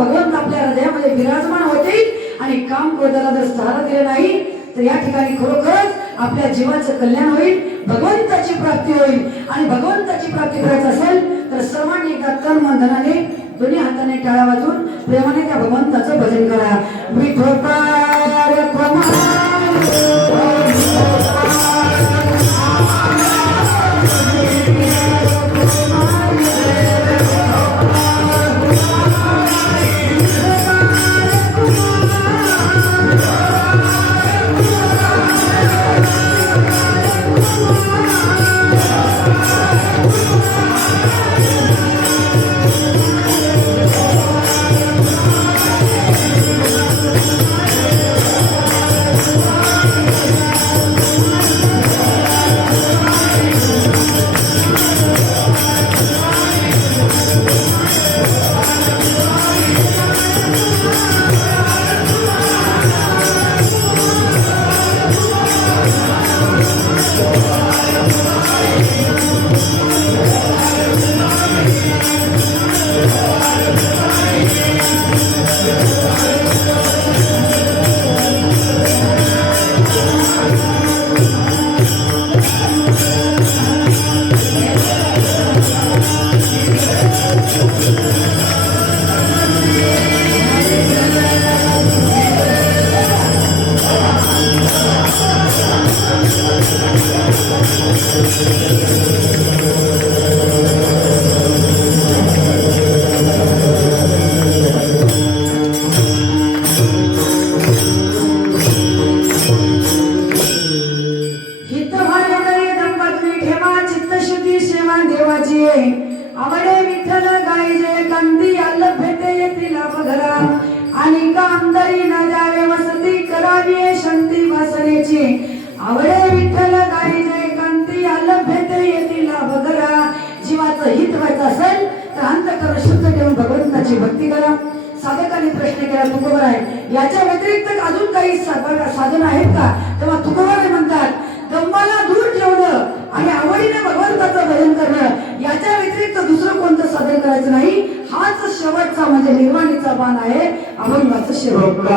भगवंत आपल्या हृदयामध्ये विराजमान होतील आणि काम क्रोधाला जर सहारा दिला नाही तर या ठिकाणी खरोखरच आपल्या जीवाचं कल्याण होईल, भगवंताची प्राप्ती होईल. आणि भगवंताची प्राप्ती करायचं असेल तर सर्वांनी एकदा तन मन धनाने दोन्ही हाताने टाळ्या वाजवून प्रेमाने त्या भगवंताचं भजन करा. विठोबार प्रमाण आवडे विठ्ठल गायजे कांती आलभ्यते येतील अवघरा आणि कांदरी न जावे वसती करावी शांती वासनेची. आवडे विठ्ठल गायजे कांती आलभ्यते येतील अवघरा. जीवाचं हित व्हायचं असेल तर अंतःकरण शुद्ध ठेवून भगवंताची भक्ती करा. साधकांनी प्रश्न केला तुकोबर आहे याच्या व्यतिरिक्त अजून काही साधन आहेत का? तेव्हा तुकोबर म्हणतात दंभाला दूर ठेवणं आणि आवडीने भगवंताचं भजन करणं याच्या व्यतिरिक्त दुसरं कोणतं साधन करायचं नाही. हाच शेवटचा म्हणजे निर्वाणीचा बाण आहे अभंगाचं शेवट.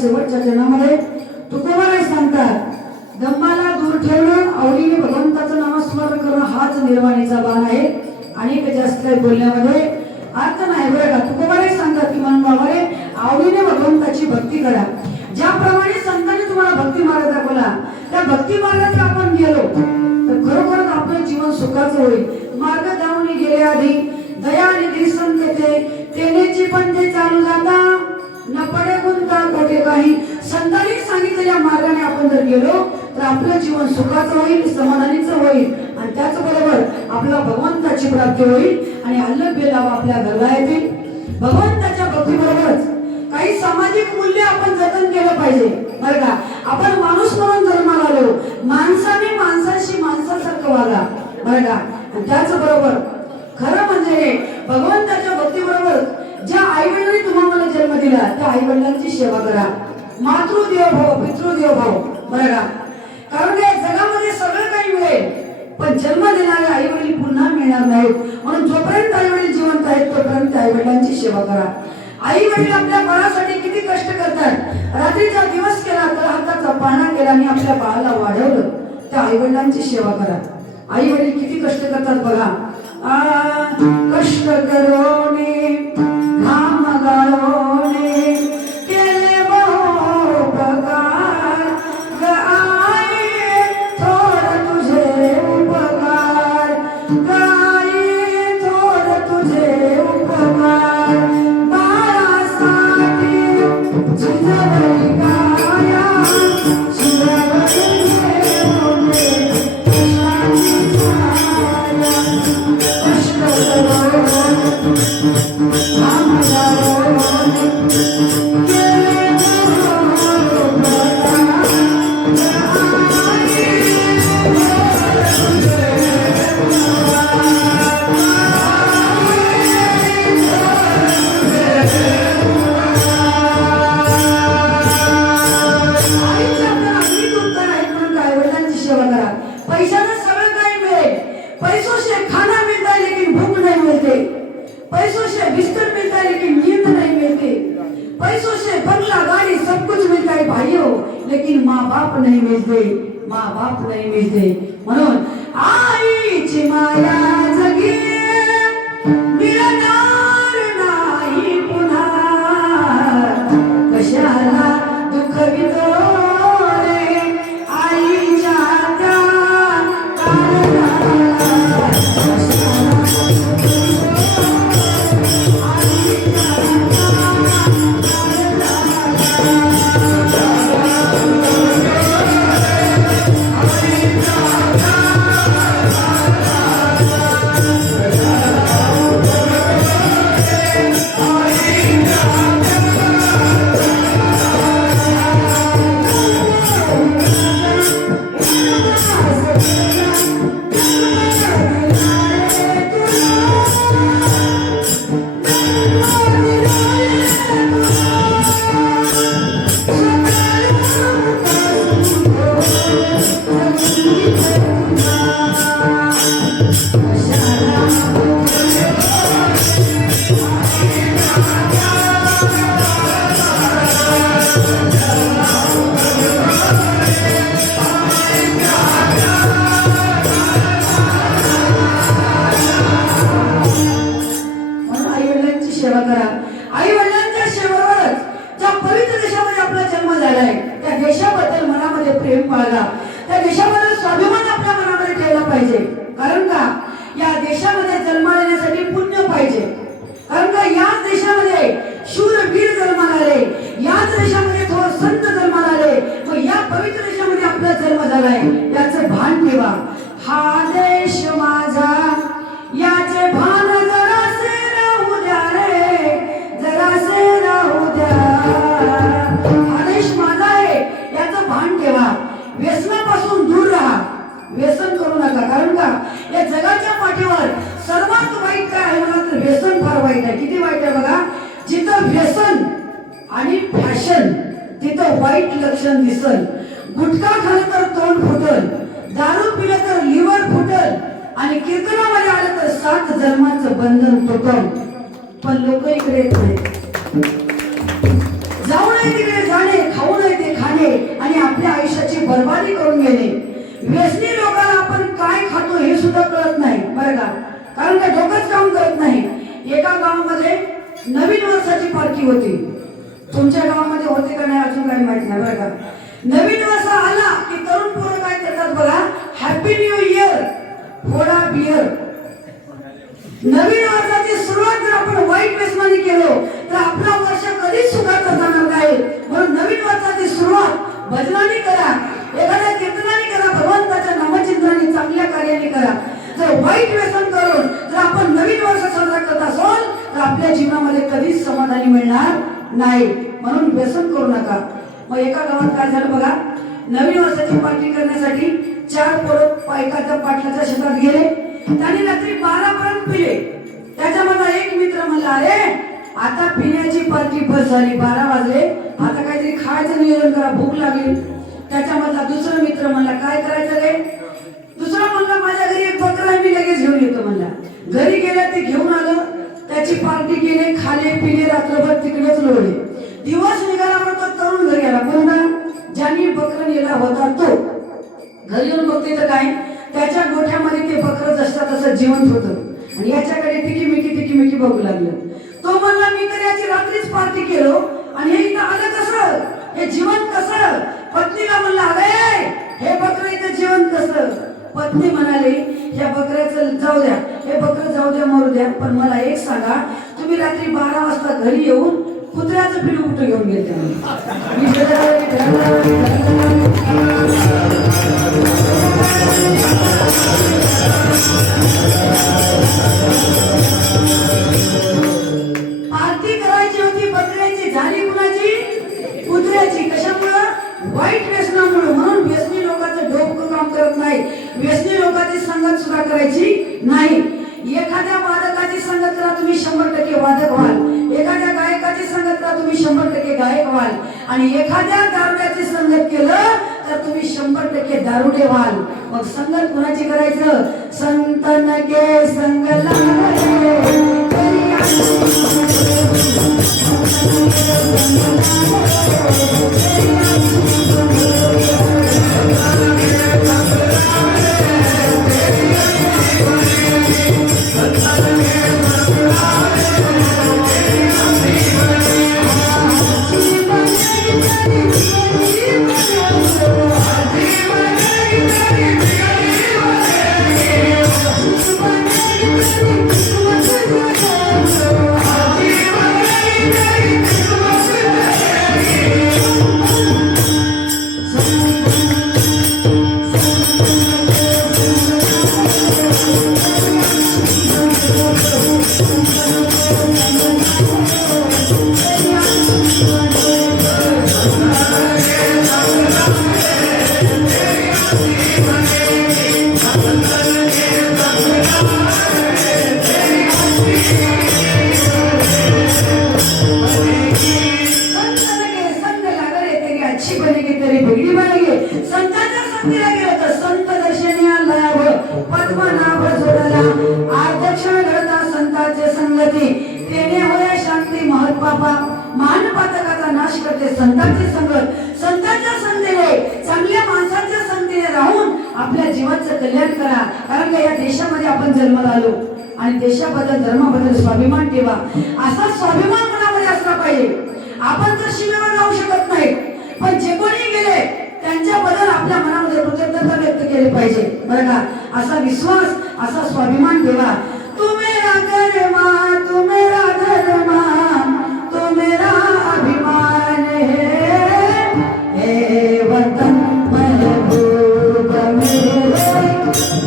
शेवटच्या जन्मामध्ये तुकोबाराय सांगतात, धम्माला दूर ठेवणं, आवडीने भगवंताचं नामस्मरण करणं हाच निर्वाणीचा बाण आहे. आणि जास्त काही बोलण्यामध्ये अर्थ नाही बरं का. तुकोबाराय सांगतात की मन बाबारे आवडीने भगवंताची भक्ती करा. ज्याप्रमाणे संतांनी तुम्हाला भक्ती मार्ग दाखवला, त्या भक्ती मार्गात आपण गेलो तर खरोखरच आपलं जीवन सुखाचं होईल. मार्ग धावून गेले आधी दयानिधी संत तेनेची पण ते चालू जाता न पडे गुंता कोठे काही. संतांनी सांगितलेल्या मार्गाने आपण जर गेलो तर आपलं जीवन सुखाचं होईल, समाधानीचं होईल आणि त्याचबरोबर आपला भगवंताची प्राप्ती होईल आणि अल्लग बेलावा आपल्या घरला येतील. भगवंताच्या भक्तीबरोबरच काही सामाजिक मूल्य आपण जतन केलं पाहिजे बरं का. आपण माणूस म्हणून जन्माला आलो, माणसाने माणसाशी माणसासारखं वागा बरं का. त्याचबरोबर खरं म्हणजे भगवंताच्या भक्तीबरोबर ज्या आई वडिलांनी तुम्हाला जन्म दिला त्या आई वडिलांची सेवा करा. मातृदेव भाव पितृदेव भाव बरं का. कारण या जगामध्ये सगळं काही मिळेल पण जन्म देणारे आई वडील पुन्हा मिळणार नाहीत. म्हणून जोपर्यंत आई वडील जिवंत आहेत तोपर्यंत आई वडिलांची सेवा करा. आई वडील आपल्या बाळासाठी किती कष्ट करतात. रात्रीचा दिवस केला तर हाताचा पाना केला आणि आपल्या बाळाला वाढवलं. त्या आई वडिलांची सेवा करा. आई वडील किती कष्ट करतात बघा. कष्ट करोने घाम गाळोने केले बहुपकार ग आई थोर तुझे उपकार ग आई थोर तुझे उपकार बाळासाठी जिजाबाई गाया शिवराई देवने पैशाने सगळं काही मिळेल. पैसों से खाना मिलता है लेकिन भूख नहीं मिलती. पैसों से बिस्तर मिलता है लेकिन नींद नहीं मिलती. पैसों से बंगला गाड़ी सब कुछ मिलता है भाइयों, लेकिन माँ बाप नहीं मिलते. माँ बाप नहीं मिलते. म्हणून आईची माया जगी मिळणार नाही पुन्हा. कशाला दुःख वितो देशामध्ये प्रेम बाळगा, त्या देशामध्ये स्वाभिमान आपल्या मनामध्ये ठेवला पाहिजे. कारण का या देशामध्ये जन्माला येण्यासाठी पुण्य पाहिजे. कारण का याच देशामध्ये शूरवीर जन्माला आले, याच देशामध्ये थोर संत जन्माला आले, मग या पवित्र देशामध्ये आपला जन्म झालाय याचं भान ठेवा. हा देश माझा याचे भान जरासे राहू द्या रे, जरासे राहू द्या. हा देश माझा आहे याचं भान ठेवा. व्यसनापासून दूर राहा, व्यसन करू नका. कारण का या जगाच्या पाठीवर सर्वात वाईट काय आहे मला तर व्यसन फार वाईट आहे. किती वाईट आहे बघा. जिथं व्यसन आणि फॅशन तिथं वाईट लक्षण दिसल. गुटखा खाल्लं तर तोंड फुटल, दारू पिलं तर लिव्हर फुटल, आणि कीर्तनामध्ये आलं तर 7 जन्माचं बंधन तुटल. पण लोक इकडे येत नाही. जाऊ नये तिकडे जाणे, खाऊ नये ते खाणे आणि आपल्या आयुष्याची बर्बादी करून गेले. व्यसनी लोकांना आपण काय खातो हे सुद्धा कळत नाही बरं का. कारण का डोकंच काम करत नाही. एका गावामध्ये नवीन वर्षाची पालखी होती. तुमच्या गावामध्ये होते का नाही अजून काही माहित नाही बरं का. नवीन वर्ष आला की तरुण पोरं काय करतात बघा, हॅपी न्यू इयर, फोडा बियर. नवीन वर्षाची सुरुवात जर आपण वाईट व्यसनाने केलो तर आपला वर्ष कधीच सुखाचा जाणार नाही. म्हणून नवीन वर्षाची सुरुवात भजनाने करा, एखाद्या कीर्तनाने करा, भगवंताच्या नामचिंतनाने चांगल्या कार्याने करा. जर वाईट व्यसन करून जर आपण नवीन वर्ष साजरा करत असाल तर आपल्या जीवनामध्ये कधीच समाधानी मिळणार नाही. म्हणून व्यसन करू नका. मग एका गावात काय झालं बघा, नवीन वर्षाची पार्टी करण्यासाठी 4 पोरं एखाद्या पाटलाच्या शेतात गेले. त्यांनी रात्री 12 पर्यंत पिले. त्याच्यामधला एक मित्र म्हणला, अरे आता पिण्याची पार्टी बस झाली, 12 वाजले, आता काहीतरी खायचं नियोजन करा, भूक लागली. त्याच्यामधला दुसरा मित्र म्हणला, काय करायचं रे. दुसरा म्हणला, माझ्या घरी एक बकरा आहे, मी लगेच घेऊन येतो म्हणला. घरी गेला, ते घेऊन आलं, त्याची पार्टी केली, खाले पिले, रात्रभर तिकडेच लोळले. दिवस निघाल्यावर तो तरुण घरी आला. कोणता, ज्यांनी बकरा नेला होता तो. घरी येऊन बघते तर काय, त्याच्या गोठ्यामध्ये ते बकरं जसं तसं जिवंत होतं आणि याच्याकडे टिकीमिकी बघू लागलं. तो म्हणला, मी तर याची रात्रीच पार्टी केलो आणि हे इथं आलं कसं, हे जिवंत कसं. पत्नीला म्हणला, अरे हे बकरं इथं जिवंत कसं. पत्नी म्हणाली, या बकऱ्याचं जाऊ द्या, हे बकरं जाऊ द्या, मरू द्या, पण मला एक सांगा, तुम्ही रात्री 12 वाजता घरी येऊन कुत्र्याचं पिलू कुठं घेऊन गेले. पार्टी करायची होती बकऱ्याची, झाली कुणाची, कुत्र्याची. कशामुळं, वाईट व्यसनामुळे. म्हणून व्यसनी लोकांचं डोकं काम करत नाही. व्यसनी लोकांची संगत सुद्धा करायची नाही. एखाद्या वादकाची संगत करा, तुम्ही 100% वादक व्हाल. एखाद्या गायकाची संगत करा, तुम्ही 100% गायक व्हाल. आणि एखाद्या दारुड्याची संगत केलं तर तुम्ही 100% दारुडे व्हाल. मग संगत कुणाची करायचं, संतन के संग लागे. संतांची संगत, संतांच्या संगतीने, चांगल्या माणसांच्या संगतीने राहून आपल्या जीवाचं कल्याण करा. कारण का या देशामध्ये आपण जन्माला आलो आणि देशाबद्दल, धर्माबद्दल स्वाभिमान ठेवा. असा स्वाभिमान मनामध्ये असला पाहिजे. आपण तर सीमेवर जाऊ शकत नाही, पण जे कोणी गेले त्यांच्याबद्दल आपल्या मनामध्ये कृतज्ञता व्यक्त केली पाहिजे बरं का. असा विश्वास, असा स्वाभिमान ठेवा. तू मेरा कर्मा, तू मेरा धर्मा, तू मेरा अभिमान है, हे वतन महबूब मेरे,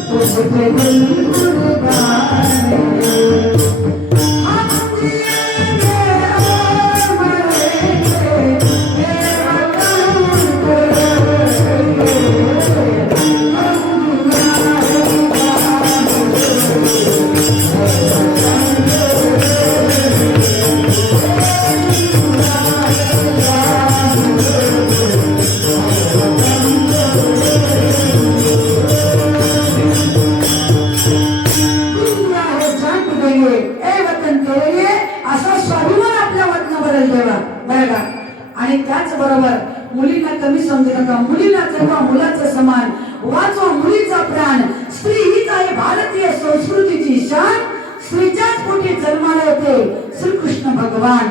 तुझ पे दिल कुर्बान है. हम जिएंगे और मरेंगे, हे वतन आणि त्याचबरोबर मुलींना कमी समजू नका. मुलीला जन्मा मुलाचं समान, वाचवा मुलीचा प्राण. स्त्री हीच आहे भारतीय संस्कृतीची शान. स्त्रीच्याच पोटी जन्माला येते श्रीकृष्ण भगवान.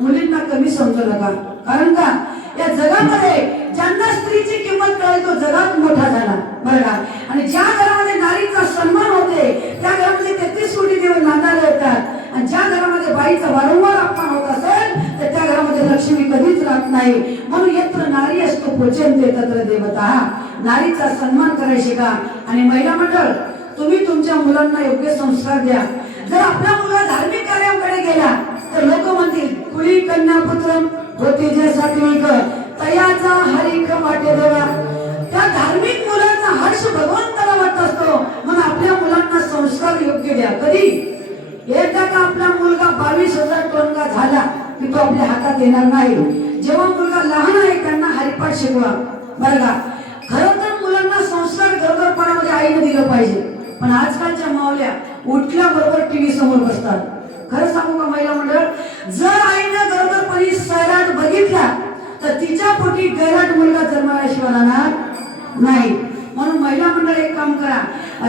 मुलींना कमी समजू नका. कारण का या जगामध्ये ज्यांना स्त्रीची किंमत कळली तो जगात मोठा झाला बरं का. आणि ज्या घरामध्ये नारीचा सन्मान होते त्या घरामध्ये 33 कोटी देव नांदायला येतात. आणि ज्या घरामध्ये बाईचा वारंवार अपमान होत असेल तर त्या घरामध्ये लक्ष्मी कधीच राहत नाही. म्हणून यत्र नारी असतो पूजनते तत्र देवता. नारीचा सन्मान करायला शिका. आणि महिला मंडळ, तुम्ही तुमच्या मुलांना योग्य संस्कार द्या. जर आपला मुलगा धार्मिक कार्याकडे गेला तर लोक म्हणतील कुळी कन्या पुत्र होते जे सात्विक, तयाचा हरिक वाटे देवा. त्या धार्मिक मुलाचा हर्ष भगवंताला वाटत असतो. म्हणून आपल्या मुलांना संस्कार योग्य द्या. कधी एकदा का आपला मुलगा 22,000 टोनका झाला की तो आपल्या हातात येणार नाही. जेव्हा मुलगा लहान आहे त्यांना हरिपाठ शिकवा बरं का. खरं तर मुलांना संस्कार गरोदरपणामध्ये आईने दिलं पाहिजे. पण आजकालच्या मावल्या उठल्याबरोबर टीव्ही समोर बसतात. खरं सांगू का महिला मंडळ, जर आईनं गरोदरपणी सैराट बघितला तर तिच्या पोटी गैराट मुलगा जन्माशिवाय राहणार नाही. म्हणून महिला मंडळ एक काम करा,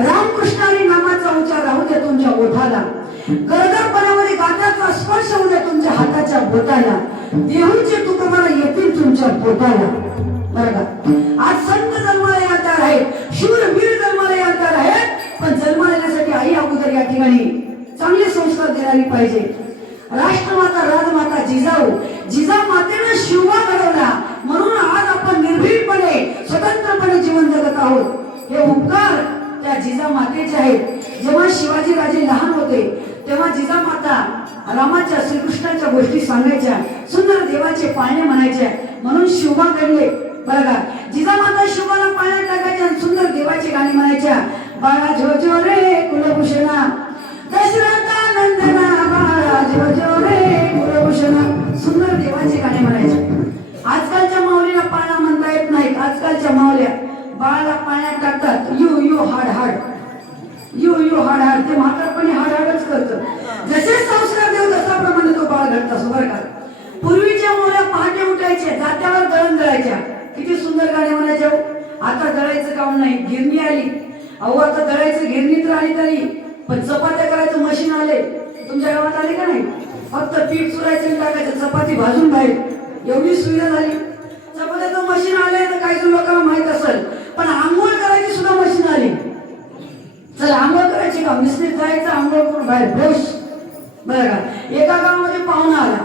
रामकृष्णारी नामाचा उच्चार राहू द्या तुमच्या ओठाला. गरोदरपणामध्ये गाण्याचा स्पर्श होऊ द्या तुमच्या हाताच्या बोटाला. देहूचे तुक मला येतील तुमच्या पोटाला बरं का. आज संत जन्माला येणार आहेत, शूरवीर जन्माला येणार आहेत. पण जन्माला येण्यासाठी आई अगोदर या ठिकाणी चांगले संस्कार देणारी पाहिजे. राष्ट्रमाता राजमाता जिजाऊ, जिजामातेनं शिवबा घडवला म्हणून आज आपण निर्भीडपणे स्वतंत्रपणे जीवन जगत आहोत. हे उपकार त्या जिजामातेचे आहेत. जेव्हा शिवाजी राजे लहान होते तेव्हा जिजामाता रामाच्या श्रीकृष्णाच्या गोष्टी सांगायच्या, सुंदर देवाचे पाळणे म्हणायच्या. म्हणून शिवबा घडले बरं का. जिजामाता शिवबाला पाळण्यात टाकायच्या आणि सुंदर देवाची गाणी म्हणायच्या. बाळा झोझो रे कुलभूषणा, दशरथा नंदना, बाळा झोझो रे कुलभूषणा. सुंदर देवाची गाणी म्हणायची. आजकालच्या माऊलीला पाळणा म्हणता येत नाहीत. आजकालच्या माऊल्या बाळाला पाळण्यात टाकतात. यू यू हाड हाड, यू यू हाड हाड. ते म्हातारपणी हाड हाडच करतं. जसे संस्कार देऊ तशाप्रमाणे तो बाळ घडत असतो बरं का. पूर्वीच्या मुलं पहाटे उठायचे, जात्यावर दळण दळायच्या. किती सुंदर गाणे म्हणायचे. आता दळायचं काम नाही, गिरणी आली. अहो आता दळायचं गिरणी तर आली तरी, पण चपात्या करायचं मशीन आले. तुमच्या गावात आले का नाही? फक्त पीठ चुरायचं टाकायचं, चपाती भाजून बाहेर. एवढी सुविधा झाली. चपात्याचं मशीन आले तर काही लोकांना माहित असेल. पण आंघोळ करायची सुद्धा मशीन आली. चला आंघोळ करायची का, मिसनीत जायचं आंघोळ करून बाहेर फ्रेश बरं का. एका गावामध्ये पाहुणा आला.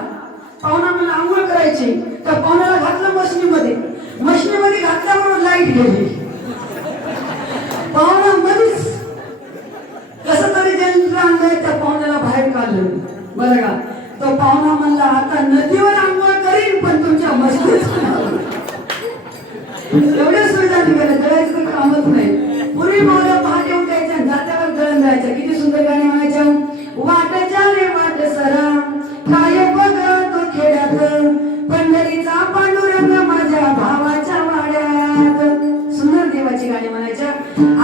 पाहुणा मला आंघोळ करायची तर पाहुण्याला घातलं मशनीमध्ये. मशनीमध्ये घातल्याबरोबर लाईट गेली. पाहुणा मध्येच कसं तरी ज्यांचं अंग आहे त्या पाहुण्याला बाहेर काढलं बरं का. तो पाहुणा म्हणला आता नदीवर आंघोळ करीन पण तुमच्या मशनीत. एवढ्या सुविधा निघाल्या, दळायचं तर कामच नाही. पूर्वी मावल्या पहाटे उठायच्या, जात्यावर दळण द्यायच्या. किती सुंदर गाणी म्हणायच्या. वाटच्या रे वाट सरा, काय बघतो खेड्यात, पंढरीचा पांडुरंग माझ्या भावाच्या वाड्यात. सुंदर देवाची गाणी म्हणायच्या.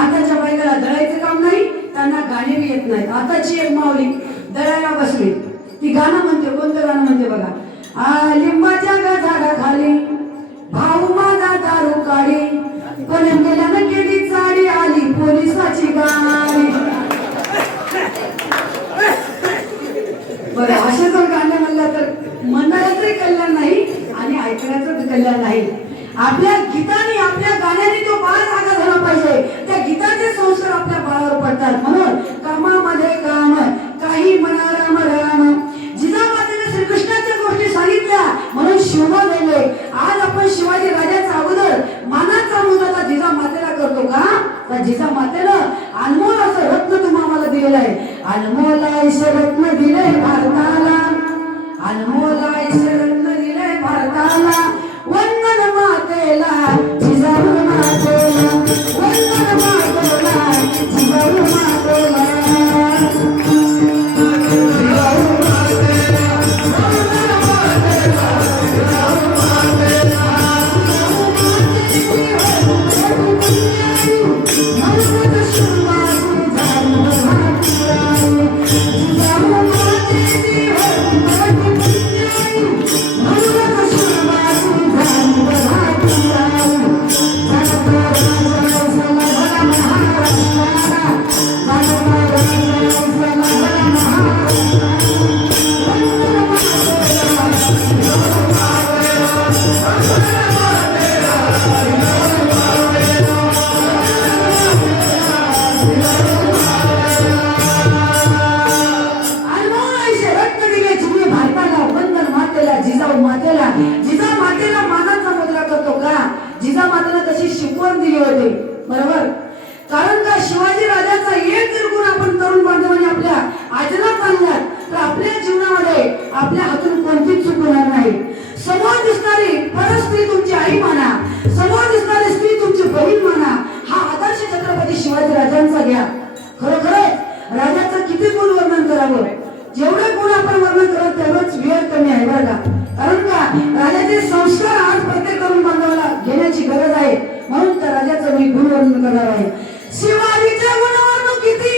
आताच्या बायकाला दळायचं काम नाही, त्यांना गाणी बी येत नाहीत. आताची एक माऊली दळायला बसली, ती गाणं म्हणते. कोणतं गाणं म्हणते बघा. लिंबाच्या झाडाखाली भाऊ माझा दारू काढी, पण गेल्यानं केली चाडी, आली पोलिसाची गाडी. बरं असे जर गाणे म्हणलं तर म्हणणाऱ्याचंही कल्याण नाही आणि ऐकण्याचं कल्याण नाही. आपल्या गीताने आपल्या गाण्याने तो त्या जिजामातेनं अनमोल असं रत्न तुम्हाला दिलेलं आहे. अनमोल आयुष्य रत्न दिले भारताला, अनमोल आयुष्य रत्न दिले भारताला. वंदन मातेला जिजाऊ मातेला, वंदन मातेला जिजाऊ मातेला. जिजामातेला मानाचा मुद्रा करतो का? जिजामातेला तशी शिकवण दिली होती, बरोबर? कारण का शिवाजी राजाचा एक जर गुण आपण तरुण बांधवांनी आपल्या आचरणात आणला तर आपल्या जीवनामध्ये आपल्या हातून कोणतीच चूक होणार नाही. समोर दिसणारी परस्त्री तुमची आई माना, समोर दिसणारी स्त्री तुमची बहीण माना. हा आदर्श छत्रपती शिवाजी राजांचा घ्या. खरोखरच राजाचं किती गुण वर्णन करावं, जेवढे गुण आपण वर्णन करत तेवढंच वेळ कमी आहे, बरं का? कारण का राजाचे संस्कार आज प्रत्येक तरुण बांधवाला घेण्याची गरज आहे. म्हणून त्या राजाचं मी गुण वर्णन करणार आहे. शिवाजीचे गुणवर्णन किती,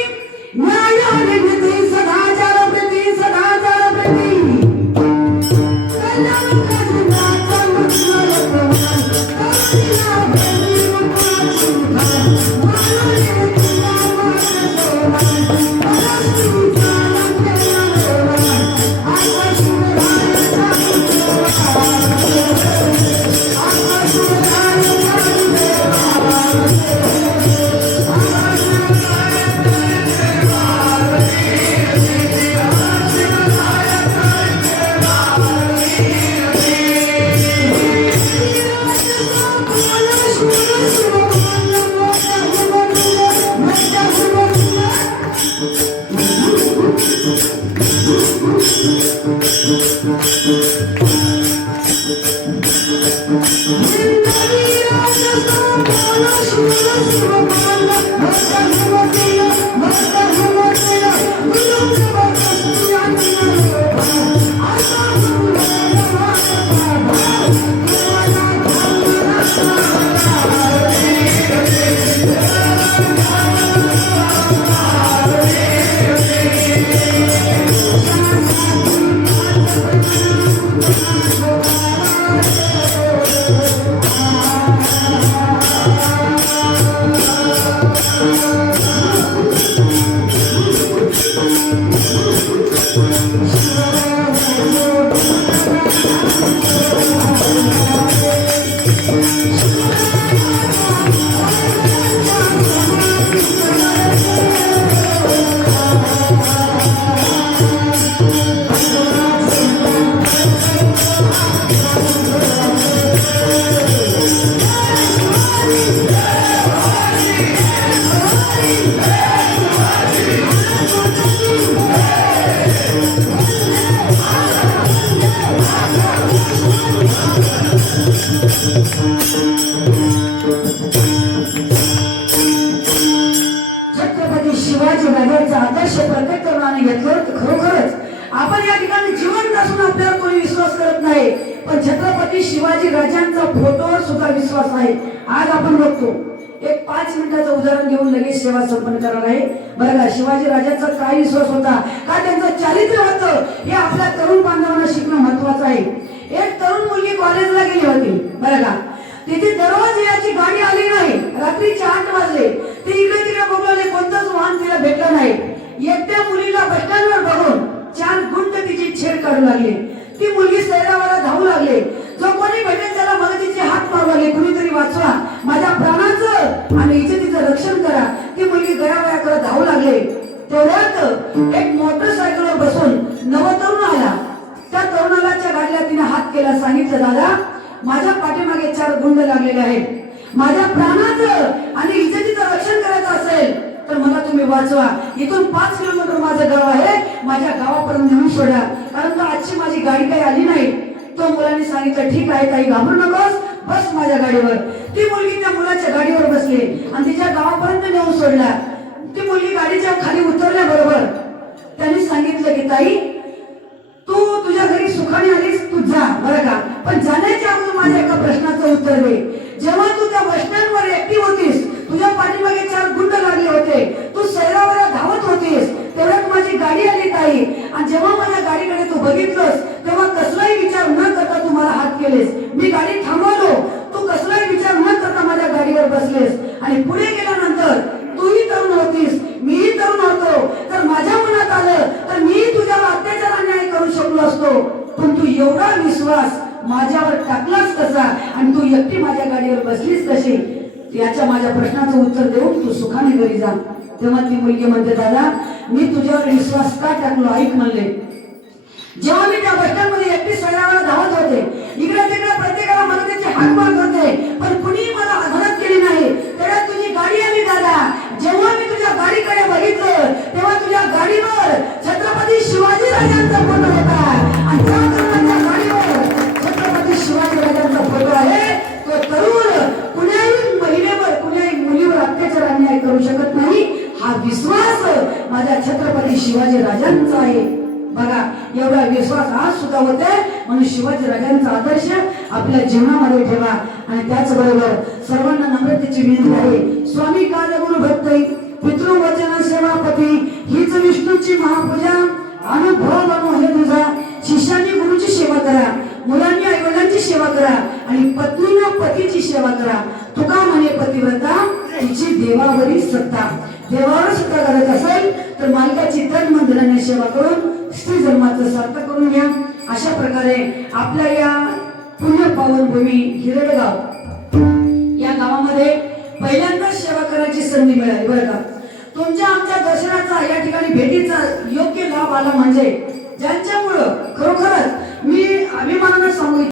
न्याय आणि नीती, सदाचार प्रीती, सदाचार प्रीती. पण छत्रपती शिवाजी राजांचा फोटोवर सुद्धा विश्वास आहे. आज आपण बघतो एक 5 मिनिटाचं उदाहरण घेऊन लगेच सेवा संपन्न करणार आहे. बरं का, शिवाजी राजांचा काय विश्वास होता, का त्यांचं चारित्र्य होतं, हे आपल्या तरुण बांधवांना शिकणं महत्वाचं आहे. एक तरुण मुलगी कॉलेजला गेली होती, बरं का, तिथे दररोज याची गाडी आली नाही. रात्रीचे 8 वाजले, ते इकडे तिकडे बघले, कोणतंच वाहन तिला भेटलं नाही. एकट्या मुलीला बस स्टँडवर बघून 4 गुंड तिची छेड काढू लागले. ती मुलगी सैरावाला धावू लागले. जो कोणी भेटेल त्याला मदतीचे हात मारू लागले, कुणीतरी वाचवा, माझ्या प्राणाचं आणि इज्जतीचं रक्षण करा. ती मुलगी गयावया करत धावू लागले. तेवढ्यात एक मोटरसायकलवर बसून नवतरुण आला. त्या तरुणाच्या गाडीला तिने हात केला, सांगितलं, दादा माझ्या पाठीमागे 4 गुंड लागलेले आहेत, माझ्या प्राणाचं आणि इज्जतीचं रक्षण करा वाचवा. इथून 5 किलोमीटर माझं गाव आहे, माझ्या गावापर्यंत नेऊन सोडा, कारण का आजची माझी गाडी काही आली नाही. तो मुलाने सांगितलं ठीक आहे ताई, घाबरू नकोस, बस माझ्या गाडीवर. ती मुलगी त्या मुलाच्या गाडीवर बसली आणि तिच्या गावापर्यंत नेऊन सोडला. ती मुलगी गाडीच्या खाली उतरल्याबरोबर त्यांनी सांगितलं की ताई, तू तुझ्या घरी सुखाने आलीस, तू जा बरं का, पण जाण्याच्या अगोदर माझ्या एका प्रश्नाचं उत्तर दे. जेव्हा तू त्या बस स्टँडवर एकटी होतीस, तुझ्या पाठीमागे 4 गुंड लागले होते, तू सैरावरा धावत होतीस, तेवढ्यात माझी गाडी आली ताई, आणि जेव्हा माझ्या गाडीकडे तू बघितलंस तेव्हा कसलाही विचार न करता तू मला हात केलेस. मी गाडी थांबवलो, तू कसलाही विचार न करता माझ्या गाडीवर बसलेस, आणि पुढे गेल्यानंतर तूही तरुण होतीस, मीही तरुण होतो, तर माझ्या मनात आलं तर मी तुझ्यावर अत्याचार अन्याय करू शकलो असतो, पण तू एवढा विश्वास माझ्यावर टाकलास कसा, आणि तू एकटी माझ्या गाडीवर बसलीस कशी? याच्या माझ्या प्रश्नाचं उत्तर देऊन तू सुखाने घरी जा. तेव्हा ती मुलगी म्हणते, दादा मी तुझ्यावर विश्वास का टाकलो, ऐक म्हणले. जेव्हा मी त्या बस स्टँड मध्ये एकटी सैरावरा धावत होते, इकडे तिकडे प्रत्येकाला मदतीची हाक मारत होते, पण कुणी मला मदत केली नाही. तेव्हा तुझी गाडी आली दादा. जेव्हा मी तुझ्या गाडीकडे बघितलं तेव्हा तुझ्या गाडीवर छत्रपती शिवाजी राजांचा फोटो होता, आणि त्या तरुणाच्या गाडीवर छत्रपती शिवाजी राजांचा फोटो आहे. तो तरुण कुण्याही महिलेवर, कुण्याही मुलीवर अत्याचार अन्याय करू शकत नाही, हा विश्वास माझ्या छत्रपती शिवाजी राजांचा आहे. बघा, एवढा विश्वास आज सुद्धा होते, म्हणून शिवाजी राजांचा आदर्श आपल्या जीवनामध्ये ठेवा. आणि त्याचबरोबर सर्वांना नम्रतेची विनंती आहे. स्वामी कालगुरु भक्ती पितृवचन सेवापती हीच विष्णूची महापूजा. अनुभव बनो हे तुझा. शिष्याने गुरुची सेवा करा, मुलांनी आईवडिलांची सेवा करा, आणि पत्नीनं पतीची सेवा करा. तुका म्हणे पतिव्रता तिची देवावरील सत्ता. देवावर सत्ता करत असेल तर मालकाची तन मन धनाने सेवा करून स्त्री जन्माचं सार्थक करून घ्या. अशा प्रकारे आपल्या या पुण्य पावनभूमी हिरडगाव या गावामध्ये पहिल्यांदा सेवा करायची संधी मिळाली बरं का. तुमच्या आमच्या दर्शनाचा, या ठिकाणी भेटीचा योग्य लाभ आला म्हणजे ज्यांच्यामुळे